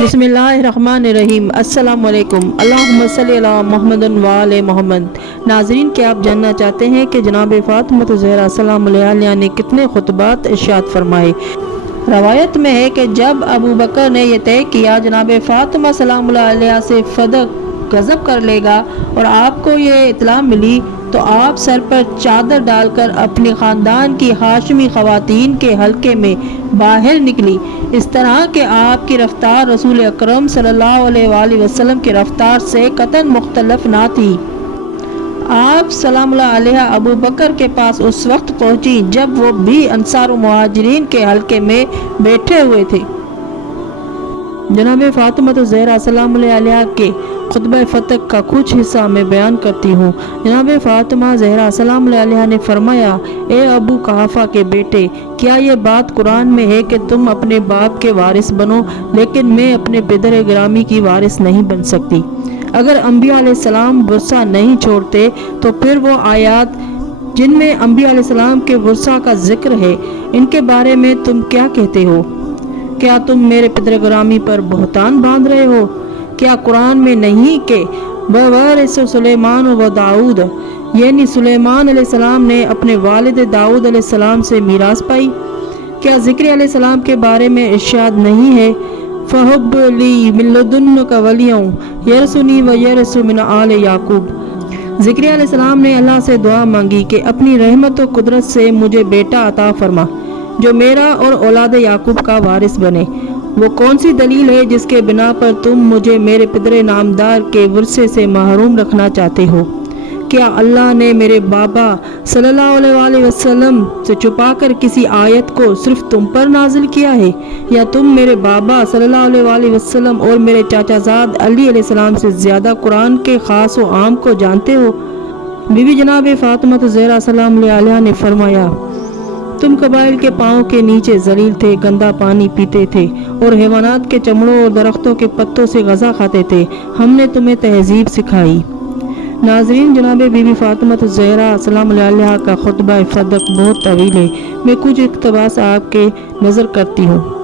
بسم اللہ الرحمن الرحیم۔ السلام علیکم۔ اللہم صلی علی محمد و آل محمد۔ ناظرین، کیا آپ جاننا چاہتے ہیں کہ جناب فاطمہ زہرا سلام اللہ علیہا نے کتنے خطبات ارشاد فرمائے؟ روایت میں ہے کہ جب ابو بکر نے یہ طے کیا جناب فاطمہ سلام اللہ علیہا سے فدق غضب کر لے گا اور آپ کو یہ اطلاع ملی تو آپ سر پر چادر ڈال کر اپنے خاندان کی ہاشمی خواتین کے حلقے میں باہر نکلی، اس طرح کہ آپ کی رفتار رسول اکرم صلی اللہ علیہ وآلہ وسلم کی رفتار سے قطعاً مختلف نہ تھی۔ آپ سلام اللہ علیہ ابو بکر کے پاس اس وقت پہنچی جب وہ بھی انصار و مہاجرین کے حلقے میں بیٹھے ہوئے تھے۔ جناب فاطمہ زہرا سلام اللہ علیہ کے خطبہ فتح کا کچھ حصہ میں بیان کرتی ہوں۔ جناب فاطمہ زہرا سلام اللہ علیہ نے فرمایا، اے ابو قحافہ کے بیٹے، کیا یہ بات قرآن میں ہے کہ تم اپنے باپ کے وارث بنو، لیکن میں اپنے پدر گرامی کی وارث نہیں بن سکتی؟ اگر انبیاء علیہ السلام ورثہ نہیں چھوڑتے تو پھر وہ آیات جن میں انبیاء علیہ السلام کے ورثہ کا ذکر ہے، ان کے بارے میں تم کیا کہتے ہو؟ کیا تم میرے پدر گرامی پر بہتان باندھ رہے ہو؟ کیا قرآن میں نہیں کہ وَوَارِثُ سُلَیمَانُ وَدَاؤد، یعنی سلیمان علیہ السلام نے اپنے والد داؤد علیہ السلام سے میراث پائی؟ کیا ذکر علیہ السلام کے بارے میں ارشاد نہیں ہے فَحُبُّ لِي مِن لَدُنِّكَ وَلِيًّا يَرِثُنِي وَيَرِثُ مِنْ آلِ یعقوب؟ ذکر علیہ السلام نے اللہ سے دعا مانگی کہ اپنی رحمت و قدرت سے مجھے بیٹا عطا فرما جو میرا اور اولاد یعقوب کا وارث بنے۔ وہ کون سی دلیل ہے جس کے بنا پر تم مجھے میرے پدر نامدار کے ورثے سے محروم رکھنا چاہتے ہو؟ کیا اللہ نے میرے بابا صلی اللہ علیہ وآلہ وسلم سے چھپا کر کسی آیت کو صرف تم پر نازل کیا ہے، یا تم میرے بابا صلی اللہ علیہ وآلہ وسلم اور میرے چاچا زاد علی علیہ السلام سے زیادہ قرآن کے خاص و عام کو جانتے ہو؟ بی بی جناب فاطمہ زہرا سلام اللہ علیہا نے فرمایا، تم قبائل کے پاؤں کے نیچے ذلیل تھے، گندا پانی پیتے تھے اور حیوانات کے چمڑوں اور درختوں کے پتوں سے غذا کھاتے تھے، ہم نے تمہیں تہذیب سکھائی۔ ناظرین، جناب بی بی فاطمہ زہرا سلام اللہ علیہا کا خطبہ فتح بہت طویل ہے، میں کچھ اقتباس آپ کے نظر کرتی ہوں۔